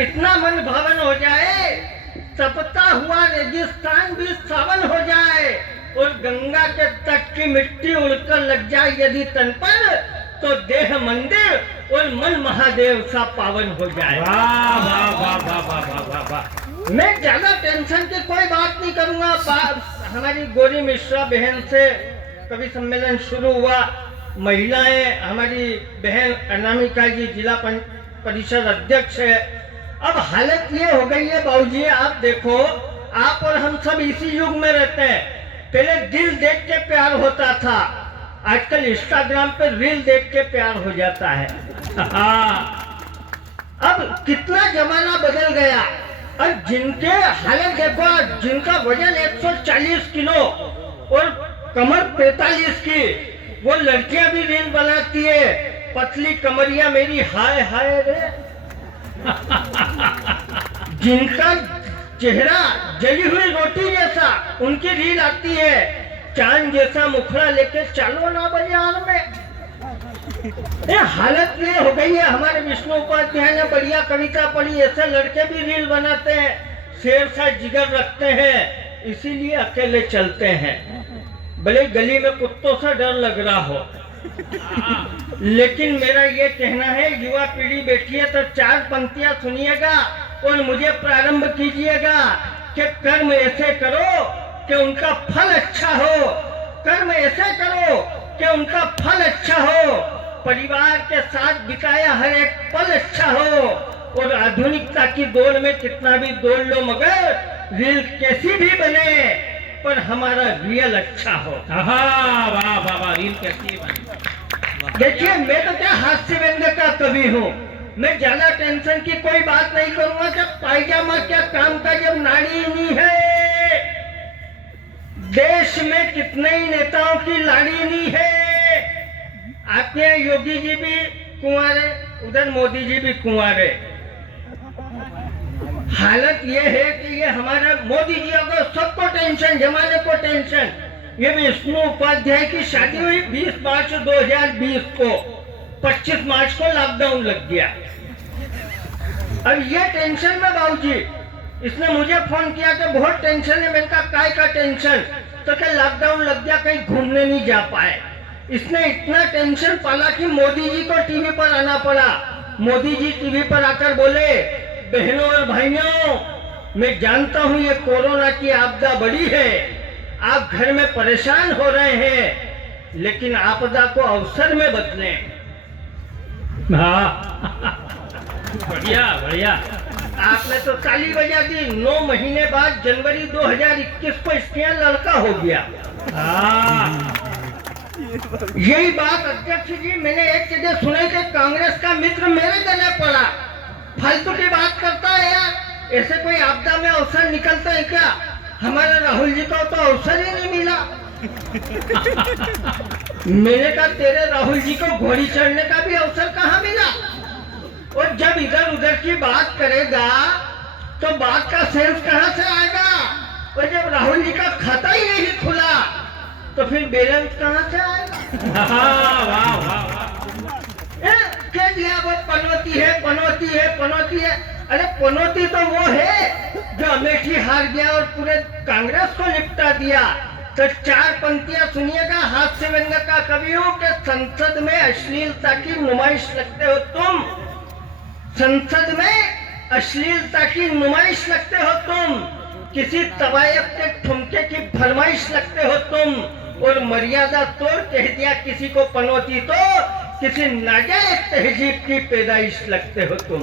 इतना मन भावन हो जाए, तपता हुआ रेगिस्तान भी सावन हो जाए और गंगा के तट की मिट्टी उड़कर लग जाए यदि तन पर, तो देह मंदिर और मन महादेव सा पावन हो जाए। वाह वाह वाह वाह वाह वाह वाह वाह। मैं ज्यादा टेंशन की कोई बात नहीं करूंगा। हमारी गौरी मिश्रा बहन से कवि सम्मेलन शुरू हुआ, महिलाएं, हमारी बहन अनामिका जी जिला परिषद अध्यक्ष है। अब हालत ये हो गई है बाबूजी, आप देखो, आप और हम सब इसी युग में रहते हैं। पहले दिल देख के प्यार होता था, आजकल इंस्टाग्राम पे रील देख के प्यार हो जाता है। अब कितना जमाना बदल गया। और जिनके हालत देखो, जिनका वजन 140 किलो और कमर 45 की, वो लड़कियां भी रील बनाती है, पतली कमरिया मेरी हाय हाय रे। जिनका चेहरा जली हुई रोटी जैसा, उनकी रील आती है, चांद जैसा मुखड़ा लेके चलो ना बाजार में। ये हालत ये हो गई है। हमारे विष्णु उपाध्याय ने बढ़िया कविता पढ़ी, ऐसे लड़के भी रील बनाते हैं, शेर सा जिगर रखते हैं, इसीलिए अकेले चलते हैं, भले गली में कुत्तों से डर लग रहा हो। लेकिन मेरा ये कहना है, युवा पीढ़ी बैठी है तो 4 पंक्तियां सुनिएगा और मुझे प्रारंभ कीजिएगा कि कर्म ऐसे करो कि उनका फल अच्छा हो, कर्म ऐसे करो कि उनका फल अच्छा हो, परिवार के साथ बिताया हर एक पल अच्छा हो, और आधुनिकता की दौड़ में कितना भी दौड़ लो, मगर रील कैसी भी बने पर हमारा रियल अच्छा हो। वाह वाह वाह, रील कैसी बनी। देखिए, मैं तो क्या हास्य व्यंग्य का कवि हूँ, मैं ज्यादा टेंशन की कोई बात नहीं करूंगा। जब पायजामा क्या काम का, जब नाड़ी ही नहीं है। देश में कितने ही नेताओं की लाड़ी नहीं है। आपके यहाँ योगी जी भी कुंवारे, उधर मोदी जी भी कुंवारे। हालत ये है कि ये हमारा मोदी जी, अगर सबको टेंशन, जमाने को टेंशन। ये विष्णु उपाध्याय की शादी हुई 20 मार्च 2020 को, 25 मार्च को लॉकडाउन लग गया। अब ये टेंशन में बाबूजी, इसने मुझे फोन किया कि बहुत टेंशन है। मैंने कहा काय का टेंशन? तो क्या लॉकडाउन लग गया, कहीं घूमने नहीं जा पाए। इसने इतना टेंशन पाला कि मोदी जी को टीवी पर आना पड़ा। मोदी जी टीवी पर आकर बोले, बहनों और भाइयों, मैं जानता हूं ये कोरोना की आपदा बड़ी है, आप घर में परेशान हो रहे हैं, लेकिन आपदा को अवसर में बदलें। बढ़िया बढ़िया। आपने तो ताली बजा दी। 9 महीने बाद जनवरी 2021 को इसके यहाँ लड़का हो गया। यही बात अध्यक्ष जी, मैंने एक चीजें सुनी कि कांग्रेस का मित्र मेरे गले पड़ा। फालतू की बात करता है यार, ऐसे कोई आपदा में अवसर निकलता है क्या? हमारे राहुल जी को तो अवसर ही नहीं मिला। मैंने कहा तेरे राहुल जी को घोड़ी चढ़ने का भी अवसर कहाँ मिला? और जब इधर उधर की बात करेगा तो बात का सेंस कहाँ से आएगा? और जब राहुल जी का खाता ही नहीं खुला तो फिर बैलेंस कहाँ से आएगा? वाह वाह वाह। क्या दिया वो पनौती है, पनौती है, पनौती है। अरे पनौती तो वो है जो अमेठी हार गया और पूरे कांग्रेस को निपटा दिया। तो 4 पंक्तियां सुनिएगा, हास्य व्यंग्य का कवि हूं कि संसद में अश्लीलता की नुमाइश लगते हो तुम, संसद में अश्लीलता की नुमाइश लगते हो तुम, किसी तवायफ के ठुमके की फरमाइश लगते हो तुम, और मर्यादा तोड़ कह दिया किसी को पनौती तो किसी नाजायज तहजीब की पैदाइश लगते हो तुम।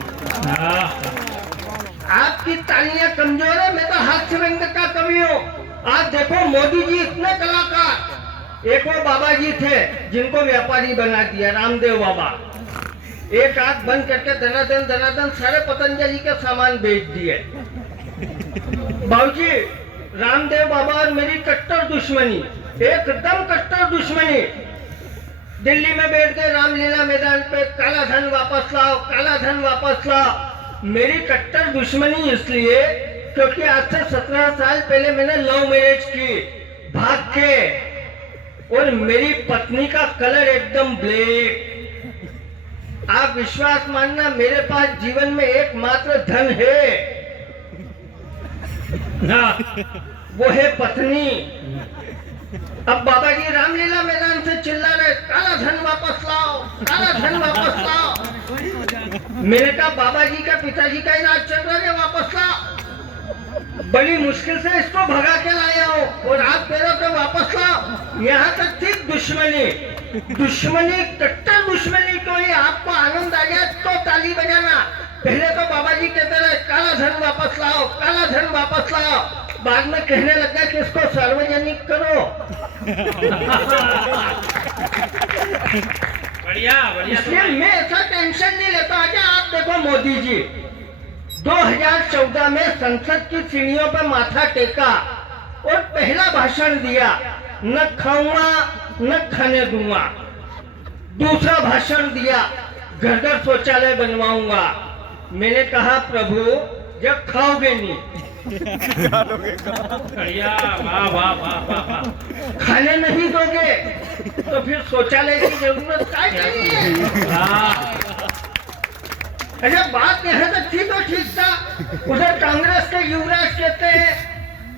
आपकी तालियां कमजोर है, मैं तो हास्य व्यंग्य का कवि हूँ। आप देखो मोदी जी इतने कलाकार, एक वो बाबा जी थे जिनको व्यापारी बना दिया, रामदेव बाबा। एक आंख बंद करके दनादन सारे पतंजलि के सामान बेच दिए। बाबूजी, रामदेव बाबा और मेरी कट्टर दुश्मनी, एकदम कट्टर दुश्मनी। दिल्ली में बैठ गए रामलीला मैदान पे, काला धन वापस लाओ, काला धन वापस लाओ। मेरी कट्टर दुश्मनी इसलिए क्योंकि आज से 17 साल पहले मैंने लव मैरिज की भाग के, और मेरी पत्नी का कलर एकदम ब्लैक। आप विश्वास मानना, मेरे पास जीवन में एकमात्र धन है, हाँ, वो है पत्नी। अब बाबा जी रामलीला मैदान से चिल्ला रहे, काला धन वापस लाओ, काला धन वापस लाओ। मैंने कहा बाबा जी का, पिताजी का इलाज चल रहा है, वापस लाओ। बड़ी मुश्किल से इसको भगा के लाया हो और आप कह रहे हो तो वापस लाओ। यहाँ तक थी दुश्मनी, दुश्मनी, कट्टर दुश्मनी। तो ये आपको आनंद आ जाए तो ताली बजाना। पहले तो बाबा जी कहते रहे काला धन वापस लाओ, काला धन वापस लाओ। बाद में कहने लगा कि इसको सार्वजनिक करो। बढ़िया बढ़िया। इसलिए मैं ऐसा टेंशन नहीं लेता। आजा आप देखो, मोदी जी 2014 में संसद की सीढ़ियों पर माथा टेका और पहला भाषण दिया, न खाऊंगा न खाने दूंगा। दूसरा भाषण दिया, घर घर शौचालय बनवाऊंगा। मैंने कहा प्रभु जब खाओगे नहीं, बढ़िया, वाह वाह वाह वाह वाह। खाने नहीं दोगे तो फिर शौचालय की जरूरत क्या है? हाँ, अच्छा, बात यहाँ तक थी तो ठीक था। उधर कांग्रेस के युवराज कहते हैं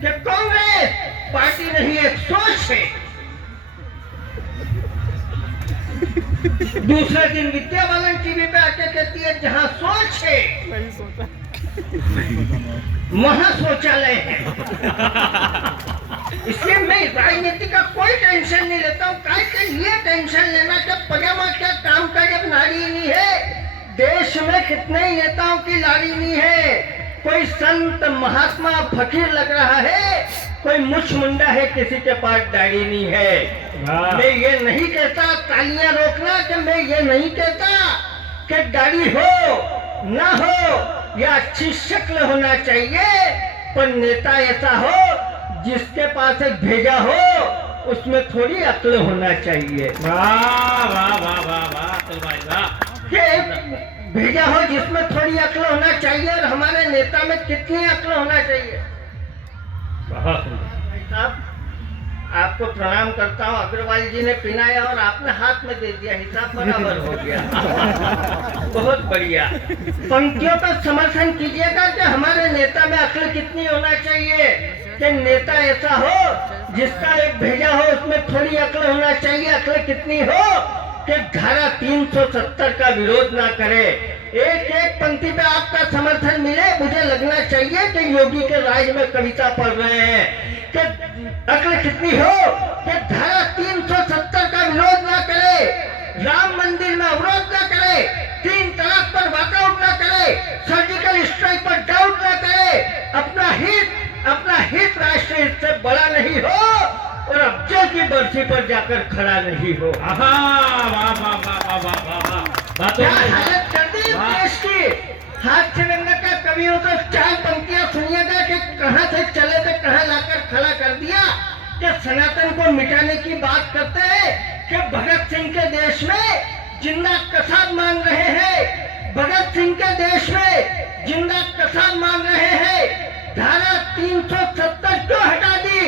कि कांग्रेस पार्टी नहीं, एक सोच है। दूसरे दिन विद्या बालन टीवी पे आके कहती है जहाँ सोच है वहाँ शौचालय है। इसलिए मैं राजनीति का कोई टेंशन नहीं लेता हूँ। काय के लिए टेंशन लेना कि पजामा क्या काम का जब नारी नहीं है। देश में कितने ही नेताओं की लाड़ी नहीं है। कोई संत महात्मा फकीर लग रहा है, कोई मुछ मुंडा है, किसी के पास दाढ़ी नहीं है। हाँ। मैं ये नहीं कहता, तालियां रोकना, कि मैं ये नहीं कहता कि दाढ़ी हो ना हो या अच्छी शक्ल होना चाहिए, पर नेता ऐसा हो जिसके पास एक भेजा हो, उसमें थोड़ी अक्ल होना चाहिए। वाह वाह वाह वाह वाह, चल भाई वाह। कि भेजा हो जिसमें थोड़ी अक्ल होना चाहिए। और हमारे नेता में कितनी अक्ल होना चाहिए। बहुत सुंदर। भाई साहब, आपको प्रणाम करता हूँ। अग्रवाल जी ने पिनाया और आपने हाथ में दे दिया, हिसाब बराबर हो गया। बहुत बढ़िया। पंक्तियों का समर्थन कीजिएगा कि हमारे नेता में अक्ल कितनी होना चाहिए। कि नेता ऐसा हो जिसका एक भेजा हो, उसमें थोड़ी अक्ल होना चाहिए। अक्ल कितनी हो कि धारा 370 का विरोध ना करे। एक एक पंक्ति पे आपका समर्थन मिले। मुझे लगना चाहिए कि योगी के राज में कविता पढ़ रहे हैं। कि अक्ल कितनी हो कि धारा 370 का विरोध ना करे, राम मंदिर में अवरोध ना करे, 3 तलाक पर वॉकआउट ना करे, सर्जिकल स्ट्राइक पर डाउट ना करे, अपना हित राष्ट्र हित से बड़ा नहीं हो और अफजल की बरसी पर जाकर खड़ा नहीं हो। आहा, वाह वाह वाह वाह वाह वाह वाह। बातों क्या में- हालत कर दी देश की। हाथ से गंगा का कवियों तो 4 पंक्तियां सुनिएगा कि कहां से चले थे कहां लाकर खड़ा कर दिया। कि सनातन को मिटाने की बात करते हैं कि भगत सिंह के देश में जिंदा कसाब मांग रहे हैं। भगत सिंह के देश में जिंदा कसाब मांग रहे हैं। धारा 370 क्यों हटा दी,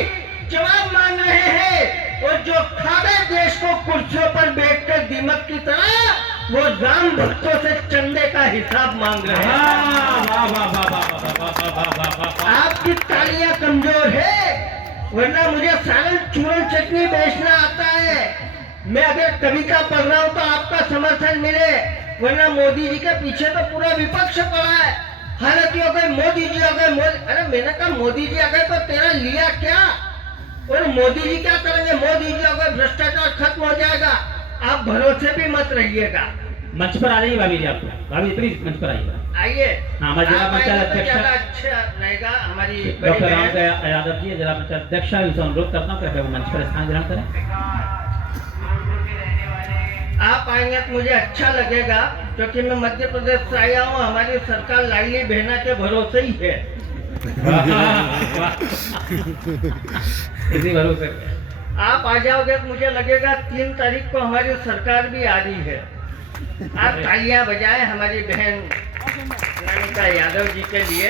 जवाब मांग रहे हैं। और जो खावे देश को कुर्सियों पर बैठकर दीमक की तरह, वो राम भक्तों से चंदे का हिसाब मांग रहे हैं। वाह वाह वाह वाह वाह वाह वाह वाह वाह वाह वाह वाह। आपकी तालियां कमजोर है, वरना मुझे सालन चूरन चटनी बेचना आता है। मैं अगर कविता पढ़ रहा हूँ तो आपका समर्थन मिले, वरना मोदी जी के पीछे तो पूरा विपक्ष पड़ा है। हालांकि अगर मोदी जी अरे मैंने कहा मोदी जी अगर तो तेरा लिया क्या, और मोदी जी क्या करेंगे। मोदी जी अगर भ्रष्टाचार खत्म हो जाएगा, आप भरोसे भी मत रहिएगा। मंच पर आ जाइए भाभी जी, आपको भाभी प्लीज मंच पर आइए। आइए, हाँ, हमारे जिला आप पंचायत आएंगे तो अध्यक्ष ज्यादा अच्छा रहेगा। हमारी बड़ी डॉक्टर बहन- राम यादव जी, जिला पंचायत अध्यक्ष, उनसे अनुरोध करता हूँ कृपया वो मंच पर स्थान ग्रहण करें। आप आएंगे तो मुझे अच्छा लगेगा, क्योंकि मैं मध्य प्रदेश से आया हूँ। हमारी सरकार लाडली बहना के भरोसे ही है। इसी भरोसे पे। आप आ जाओगे तो मुझे लगेगा 3 तारीख को हमारी सरकार भी आ रही है। आप तालियां बजाएं हमारी बहन नमिता यादव जी के लिए।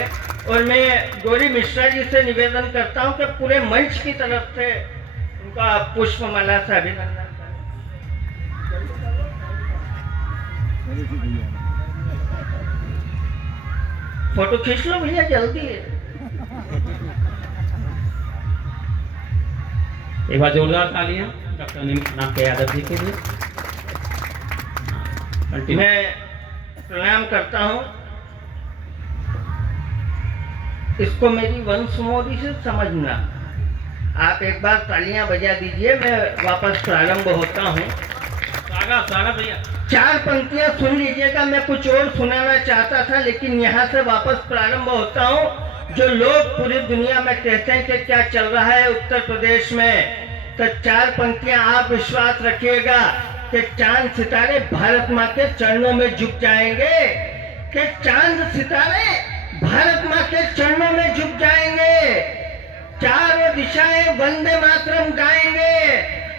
और मैं गौरी मिश्रा जी से निवेदन करता हूं कि पूरे मंच की तरफ से उनका पुष्पमाला से अभिनंदन करें। फोटो खींच लो भैया जल्दी। एक बार जोरदार तालियां डॉक्टर निमित के यादव जी के लिए। कंटिन्यू। मैं प्रणाम करता हूँ। इसको मेरी वंश मोदी से समझना। आप एक बार तालियां बजा दीजिए, मैं वापस प्रारंभ होता हूँ। स्वागत स्वागत भैया। 4 पंक्तियां सुन लीजिएगा, मैं कुछ और सुनाना चाहता था लेकिन यहाँ से वापस प्रारंभ होता हूँ। जो लोग पूरी दुनिया में कहते हैं कि क्या चल रहा है उत्तर प्रदेश में, तो 4 पंक्तियां आप विश्वास रखिएगा कि चांद सितारे भारत माँ के चरणों में झुक जाएंगे, कि चांद सितारे भारत माँ के चरणों में झुक जाएंगे। चारों दिशाएं वंदे मातरम गाएंगे।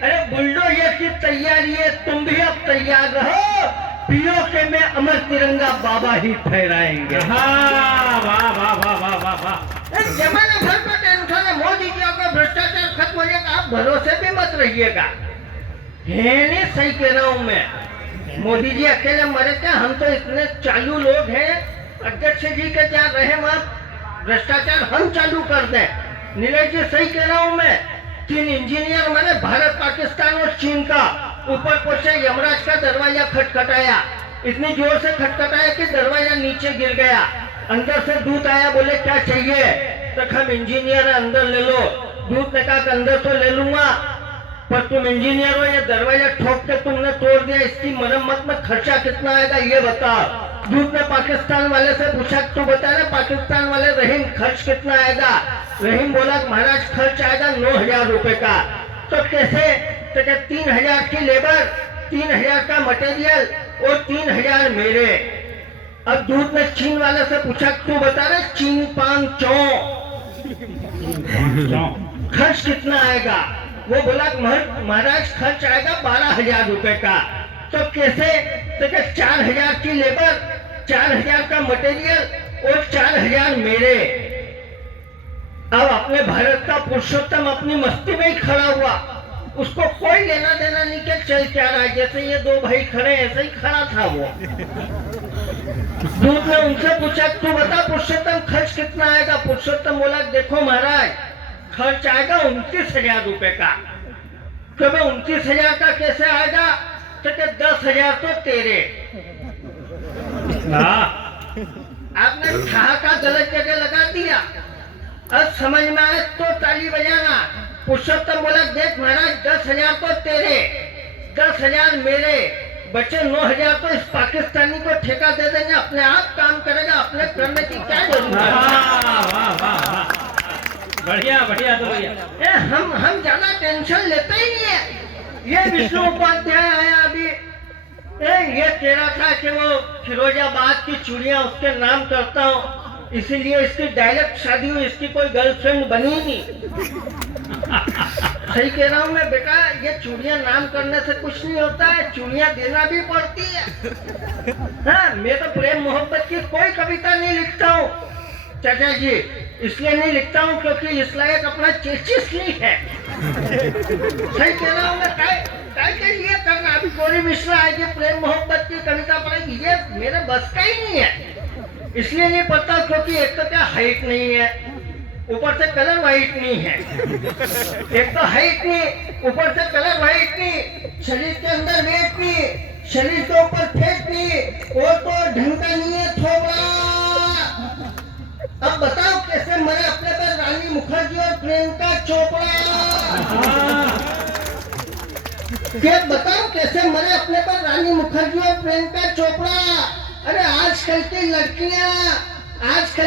अरे बुलडोजर की तैयारी है, तुम भी अब तैयार रहो। पीओके में अमर तिरंगा बाबा ही फहराएंगे। वाह वाह वाह वाह वाह वाह वाह। जमाना भर का टेंशन है, मोदी जी का भ्रष्टाचार खत्म हो जाएगा, आप भरोसे भी मत रहिएगा। है नहीं, सही कह रहा हूँ मैं। मोदी जी अकेले मरे क्या, हम तो इतने चालू लोग हैं। अध्यक्ष जी के क्या रहे वहाँ भ्रष्टाचार हम चालू कर दें। नीरज जी सही कह रहा हूँ मैं। 3 इंजीनियर मैंने भारत पाकिस्तान और चीन का ऊपर पहुंचे, यमराज का दरवाजा खटखटाया, इतनी जोर से खटखटाया कि दरवाजा नीचे गिर गया। अंदर से दूत आया, बोले क्या चाहिए, तो हम इंजीनियर अंदर ले लो। दूत ने कहा कि अंदर तो ले लूंगा, पर तुम इंजीनियर हो, ये दरवाजा ठोक के तुमने तोड़ दिया, इसकी मरम्मत में खर्चा कितना आएगा ये बताओ। दूत ने पाकिस्तान वाले से पूछा, तू बता रहे पाकिस्तान वाले रहीम खर्च कितना आएगा। रहीम बोला महाराज खर्च आएगा 9,000 रुपए का। तो कैसे, तो क्या 3,000 की लेबर, 3,000 का मटेरियल और 3,000 मेरे। अब दूत ने चीन वाले से पूछा, तू बता रहे चीन पान चौ खर्च कितना आएगा। वो बोला महाराज खर्च आएगा 12,000 रुपए का। तो कैसे, तो क्या 4,000 की लेबर, 4,000 का मटेरियल और 4,000 मेरे। अब अपने भारत का पुरुषोत्तम अपनी मस्ती में ही खड़ा हुआ, उसको कोई लेना देना नहीं कि चल क्या रहा है, जैसे ये 2 भाई खड़े ऐसे ही खड़ा था वो। दूत ने उनसे पूछा, तू बता पुरुषोत्तम खर्च कितना आएगा। पुरुषोत्तम बोला, देखो महाराज खर्च आएगा 29,000 रुपए का। तो मैं 29,000 का कैसे आएगा, तो 10,000 तो तेरे। आपने ठहाका गलत जगह लगा दिया। अब समझ में आए तो ताली बजाना। पुरुषोत्तम बोला, देख महाराज 10,000 तो तेरे, 10,000 मेरे, बचे 9,000 तो इस पाकिस्तानी को ठेका दे देंगे, अपने आप काम करेगा, अपने करने की क्या जरूरत है। बढ़िया बढ़िया तो भैया। हम ज्यादा टेंशन लेते ही नहीं है। ये विष्णु उपाध्याय आया अभी, ये कह रहा था कि वो फिरोजाबाद की चूड़ियां उसके नाम करता हूँ, इसीलिए इसकी डायरेक्ट शादी हुई, इसकी कोई गर्लफ्रेंड बनी नहीं। सही कह रहा हूँ मैं बेटा, ये चूड़ियां नाम करने से कुछ नहीं होता है, चूड़ियां देना भी पड़ती है। हाँ, मैं तो प्रेम मोहब्बत की कोई कविता नहीं लिखता हूँ चाचा जी, इसलिए नहीं लिखता हूँ क्योंकि इस लायक अपना चेचिस नहीं है। सही कह रहा हूँ मैं, काय के लिए करना। अभी गौरी मिश्रा आएगी, प्रेम मोहब्बत की कविता पढ़ेगी, ये मेरे बस का ही नहीं है। इसलिए नहीं पढ़ता क्योंकि एक तो क्या हाइट नहीं है, ऊपर से कलर वाइट नहीं है। एक तो हाइट नहीं, ऊपर से कलर वाइट नहीं, शरीर के अंदर वेट नहीं, शरीर के ऊपर फैट नहीं, और तो ढंग का नहीं है थोड़ा। अब बताओ कैसे मरे अपने पर रानी मुखर्जी और प्रियंका चोपड़ा। क्या बताओ कैसे मरे अपने पर रानी मुखर्जी और प्रियंका चोपड़ा। अरे आजकल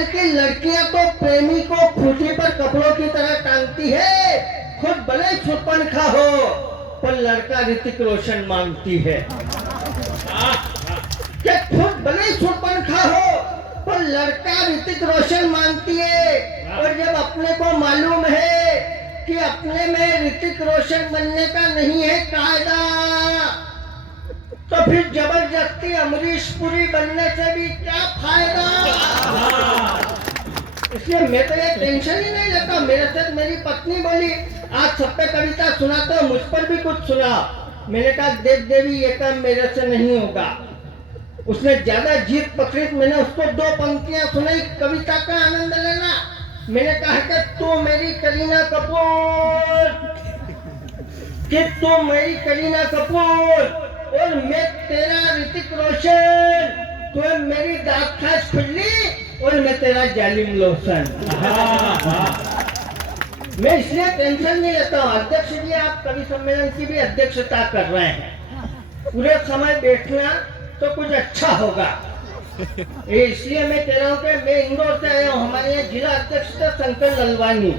की लड़कियां तो प्रेमी को खूंटी पर कपड़ों की तरह टांगती है, खुद भले छुपनखा हो पर लड़का ऋतिक रोशन मांगती है। क्या खुद भले छुपनखा हो पर लड़का ऋतिक रोशन मांगती है। और जब अपने को मालूम है कि अपने में ऋतिक रोशन बनने का नहीं है कायदा, तो फिर जबरदस्ती अमरीश पुरी बनने से भी क्या फायदा। इसलिए मैं तो ये टेंशन ही नहीं लेता। मेरे साथ मेरी पत्नी बोली, आज सब पे कविता सुनाते हो, मुझ पर भी कुछ सुना। मैंने कहा देख देवी ये काम मेरे से नहीं होगा। उसने ज्यादा जीत पकड़ी तो मैंने उसको 2 पंक्तियां सुनाई, कविता का आनंद लेना। मैंने कहा कि तू मेरी करीना कपूर, कि तू मेरी करीना कपूर और मैं तेरा ऋतिक रोशन, तू है मेरी दागखास खुजली और मैं तेरा जालिम लोशन। मैं इसलिए टेंशन नहीं लेता हूँ। अध्यक्ष जी, आप कवि सम्मेलन की भी अध्यक्षता कर रहे हैं, पूरे समय बैठना तो कुछ अच्छा होगा। इसलिए मैं कह रहा हूँ कि मैं इंदौर से आया हूँ, हमारे यहाँ जिला अध्यक्ष थे शंकर ललवानी,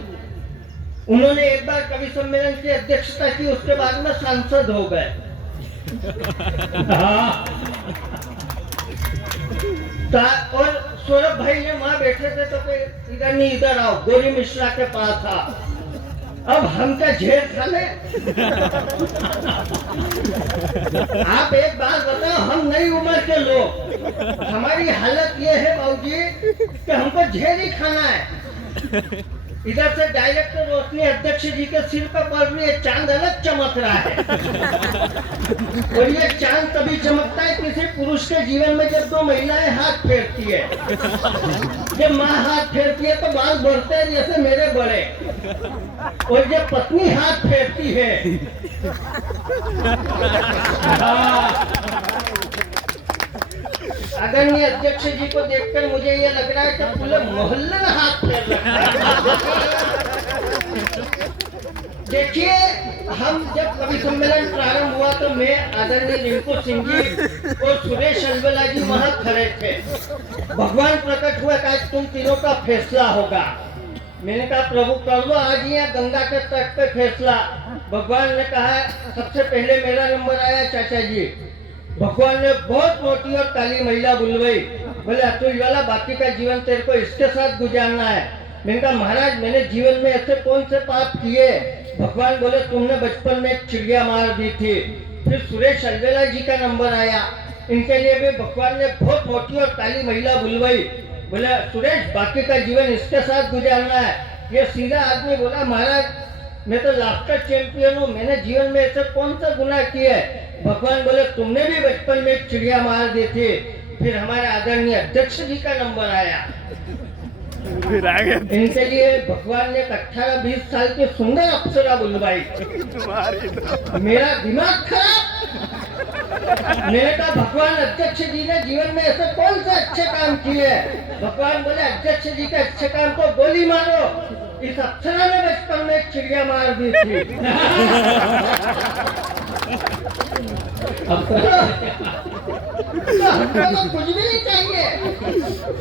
उन्होंने एक बार कवि सम्मेलन की अध्यक्षता की, उसके बाद में सांसद हो गए। और सौरभ भाई ने वहां बैठे थे तो इधर नहीं इधर आओ, गोरी मिश्रा के पास था। अब हम क्या झेल खाने? आप एक बात बताओ, हम नई उम्र के लोग, हमारी हालत ये है बाबूजी कि हमको झेल ही खाना है। इधर से डायरेक्टर रोशनी अध्यक्ष जी के सिर पर पड़ रही है, चांद अलग चमक रहा है। और ये चांद तभी चमकता है किसी पुरुष के जीवन में जब 2 महिलाएं हाथ फेरती है। जब माँ हाथ फेरती है तो बाल बढ़ते हैं जैसे मेरे बड़े, और जब पत्नी हाथ फेरती है आदरणीय अध्यक्ष जी को देखकर मुझे ये लग रहा है कि पूरे मोहल्ले ने हाथ फेर रखा है। देखिए, हम जब कवि सम्मेलन प्रारंभ हुआ तो मैं, आदरणीय रिंकू सिंह जी और सुरेश अलवेला जी वहां खड़े थे। भगवान प्रकट हुआ कि आज तुम तीनों का फैसला होगा। मैंने कहा प्रभु कर लो, आज यहाँ गंगा के तट पे फैसला। भगवान ने कहा सबसे पहले मेरा नंबर आया चाचा जी। भगवान ने बहुत मोटी और काली महिला बुलवाई, बोले अतुल वाला बाकी का जीवन तेरे को इसके साथ गुजारना है। मैंने कहा महाराज मैंने जीवन में ऐसे कौन से पाप किए? भगवान बोले तुमने बचपन में एक चिड़िया मार दी थी। फिर सुरेश अलवेला जी का नंबर आया, इनके लिए भी भगवान ने बहुत मोटी और काली महिला बुलवाई, बोले सुरेश बाकी का जीवन इसके साथ गुजारना है। ये सीधा आदमी बोला महाराज मैं तो लाफ्टर चैंपियन हूँ, मैंने जीवन में ऐसे कौन सा गुनाह किए? भगवान बोले तुमने भी बचपन में एक चिड़िया मार दी थी। फिर हमारे आदरणीय अध्यक्ष जी का नंबर आया, इनके लिए भगवान ने 18-20 साल की सुंदर अप्सरा बुलवाई। मेरा दिमाग खराब। मैंने कहा भगवान अध्यक्ष जी ने जीवन में ऐसे कौन से अच्छे काम किए? भगवान बोले अध्यक्ष जी के अच्छे काम को गोली मारो। इस अप्सरा ने बचपन में एक चिड़िया मार दी थी। तो हमको तो कुछ भी नहीं चाहिए।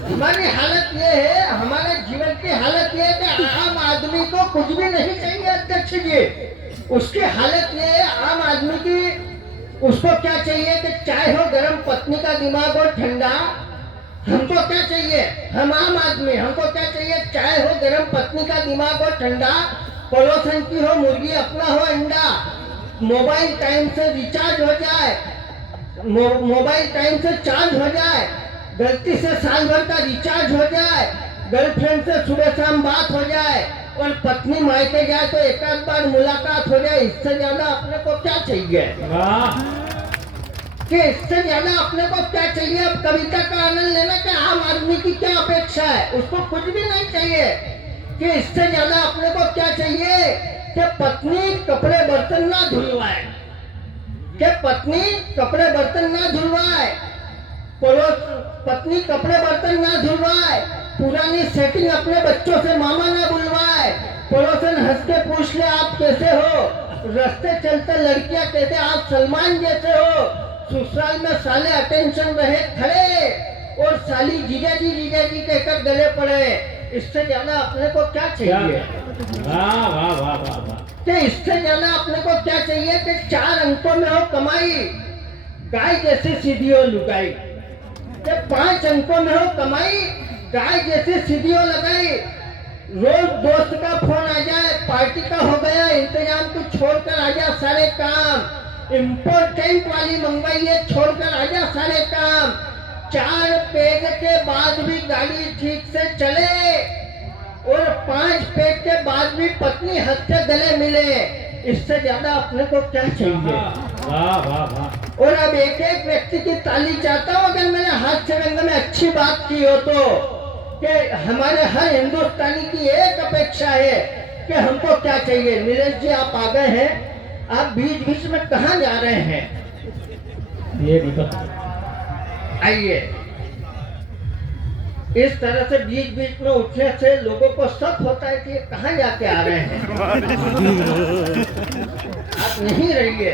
हमारी हालत ये है, हमारे जीवन की हालत ये है कि आम आदमी को कुछ भी नहीं चाहिए अध्यक्ष जी। उसकी हालत ये है आम आदमी की, उसको क्या चाहिए कि चाय हो गर्म, पत्नी का दिमाग हो ठंडा। हमको क्या चाहिए? हम आम आदमी, हमको क्या चाहिए? चाय हो गर्म, पत्नी का दिमाग हो ठंडा, पड़ोसन की हो मुर्गी, अपना हो अंडा, मोबाइल टाइम से रिचार्ज हो जाए, मोबाइल टाइम से चार्ज हो जाए, गलती से साल भर का रिचार्ज हो जाए, गर्लफ्रेंड से सुबह शाम बात हो जाए, और पत्नी मायके जाए तो एक आध बार मुलाकात हो जाए। इससे ज्यादा अपने को क्या चाहिए? कि इससे ज्यादा अपने को क्या चाहिए? अब कविता का आनंद लेना कि आम आदमी की क्या अपेक्षा है? उसको कुछ भी नहीं चाहिए। कि इससे ज्यादा अपने को क्या चाहिए? कि पत्नी कपड़े बर्तन ना धुलवाए, कि पत्नी कपड़े बर्तन ना धुलवाए, पत्नी कपड़े बर्तन ना धुलवाए, पुरानी सेटिंग अपने बच्चों से मामा ना बुलवाए, पड़ोसन हंस के पूछ ले आप कैसे हो, रास्ते चलते लड़कियां कहते आप सलमान जैसे हो, ससुराल में साले अटेंशन रहे खड़े और साली जीजा जी कहकर गले पड़े। इससे ज्यादा अपने को क्या चाहिए? वाह वाह वाह वाह वाह। कि इससे ज्यादा अपने को क्या चाहिए कि 4 अंकों में हो कमाई, गाय जैसी सीधी हो लुगाई, कि 5 अंकों में हो कमाई, गाय जैसी सीधी हो लगाई, रोज दोस्त का फोन आ जाए, पार्टी का हो गया इंतजाम, तू छोड़कर आ जा सारे काम, इम्पोर्टेंट वाली मंगवाई है छोड़कर आ जा सारे काम, 4 पेग के बाद भी गाड़ी ठीक से चले और 5 पेग के बाद भी पत्नी हाथ से गले मिले। इससे ज्यादा अपने को क्या चाहिए? वाह वाह वाह। और अब एक एक व्यक्ति की ताली चाहता हूँ अगर मैंने हाथ रंग में अच्छी बात की हो तो, कि हमारे हर हिंदुस्तानी की एक अपेक्षा है कि हमको क्या चाहिए। नीलेश जी आप आ गए हैं, आप बीच बीच में कहाँ जा रहे हैं? ये नहीं पता। आइए, इस तरह से बीच बीच में उठने से लोगों को शक होता है कि ये कहाँ जाके आ रहे हैं। आप यहीं रहिए,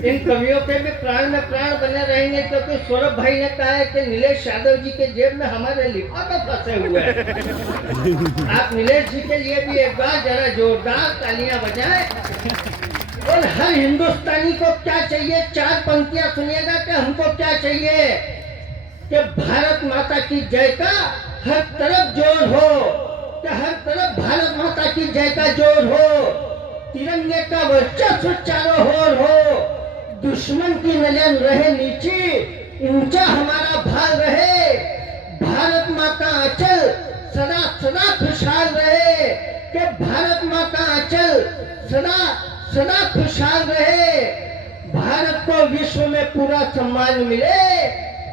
इन कवियों के भी प्राण में प्राण बने रहेंगे, क्योंकि सौरभ भाई ने कहा है कि नीलेश यादव जी के जेब में हमारे लिफाफे फंसे हुए हैं। आप नीलेश जी के लिए भी एक बार जरा जोरदार तालियां बजाएं। और हर हिंदुस्तानी को क्या चाहिए, चार पंक्तियां सुनिएगा कि हमको क्या चाहिए, कि भारत माता की जय का हर तरफ जोर हो, कि हर तरफ भारत माता की जय का जोर हो, तिरंगे का वर्चस्व चारों ओर हो, दुश्मन की नजर रहे नीची, ऊंचा हमारा भार रहे, भारत माँ का आंचल सदा सदा खुशहाल रहे, कि भारत माँ का आंचल सदा सदा खुशहाल रहे, भारत को विश्व में पूरा सम्मान मिले,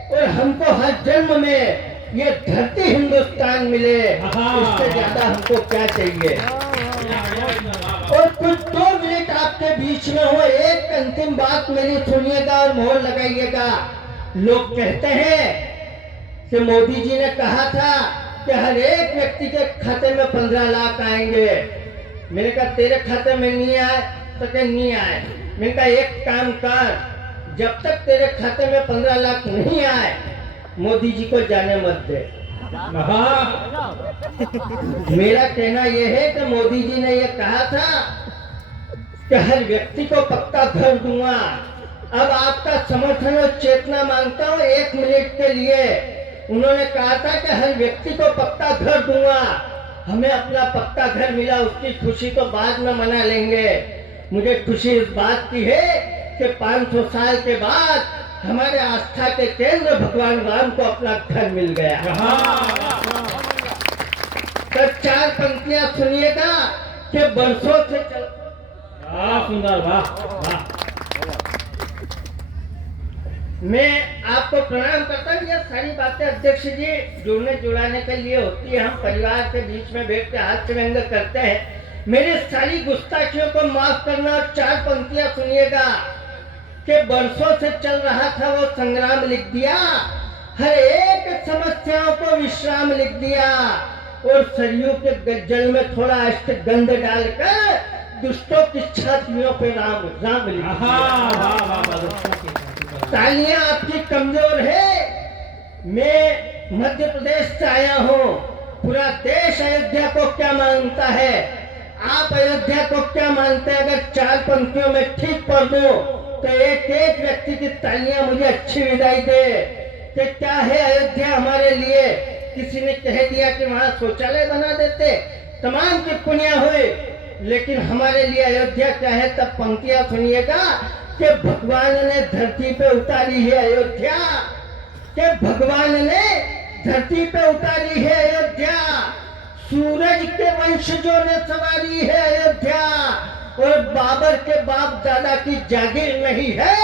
और हमको हर जन्म में ये धरती हिंदुस्तान मिले। इससे ज्यादा हमको क्या चाहिए। और कुछ 2 मिनट आपके बीच में हो, एक अंतिम बात मेरी सुनिएगा और मोहर लगाइएगा। लोग कहते हैं कि मोदी जी ने कहा था कि हर एक व्यक्ति के खाते में 15 लाख आएंगे। मैंने कहा तेरे खाते में नहीं आए तो क्या नहीं आए। मैंने कहा एक काम कर, जब तक तेरे खाते में 15 लाख नहीं आए मोदी जी को जाने मत दे। मेरा कहना यह है कि मोदी जी ने यह कहा था कि हर व्यक्ति को पक्का घर दूंगा। अब आपका समर्थन और चेतना मांगता हूँ 1 मिनट के लिए। उन्होंने कहा था कि हर व्यक्ति को पक्का घर दूंगा। हमें अपना पक्का घर मिला, उसकी खुशी तो बाद में मना लेंगे। मुझे खुशी इस बात की है कि 500 साल के बाद हमारे आस्था के केंद्र भगवान राम को अपना घर मिल गया। तो 4 पंक्तियां सुनिएगा कि बरसों से चल। सुंदर, वाह वाह। मैं आपको प्रणाम करता हूँ। ये सारी बातें अध्यक्ष जी जुड़ने जुड़ाने के लिए होती है। हम परिवार के बीच में बैठ के हास्य व्यंग करते हैं। मेरी सारी गुस्ताखियों को माफ करना। और 4 पंक्तियां सुनिएगा कि बरसों से चल रहा था वो संग्राम लिख दिया, हर एक समस्याओं को विश्राम लिख दिया, और सरयू के जल में थोड़ा अष्टगंध डालकर दुष्टों की छातियों पे राम राम लिख दिया। तालियां आपकी कमजोर है। मैं मध्य प्रदेश से आया हूँ। पूरा देश अयोध्या को क्या मानता है, आप अयोध्या को क्या मानते हैं। अगर 4 पंक्तियों में ठीक पढ़ दूं तो एक एक व्यक्ति की तालियां मुझे अच्छी विदाई दे कि क्या है अयोध्या हमारे लिए। किसी ने कह दिया कि वहां शौचालय बना देते, तमाम टिप्पणियां हुई, लेकिन हमारे लिए अयोध्या क्या है। तब पंक्तियां सुनिएगा कि भगवान ने धरती पे उतारी है अयोध्या, कि भगवान ने धरती पे उतारी है अयोध्या, सूरज के वंशजों ने सवारी है अयोध्या, और बाबर के बाप दादा की जागीर नहीं है,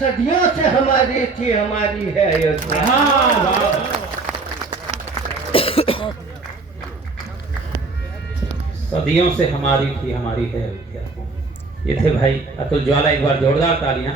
सदियों से हमारी थी हमारी है अयोध्या। सदियों से हमारी थी हमारी है अयोध्या। ये थे भाई अतुल ज्वाला। एक बार जोरदार तालियां।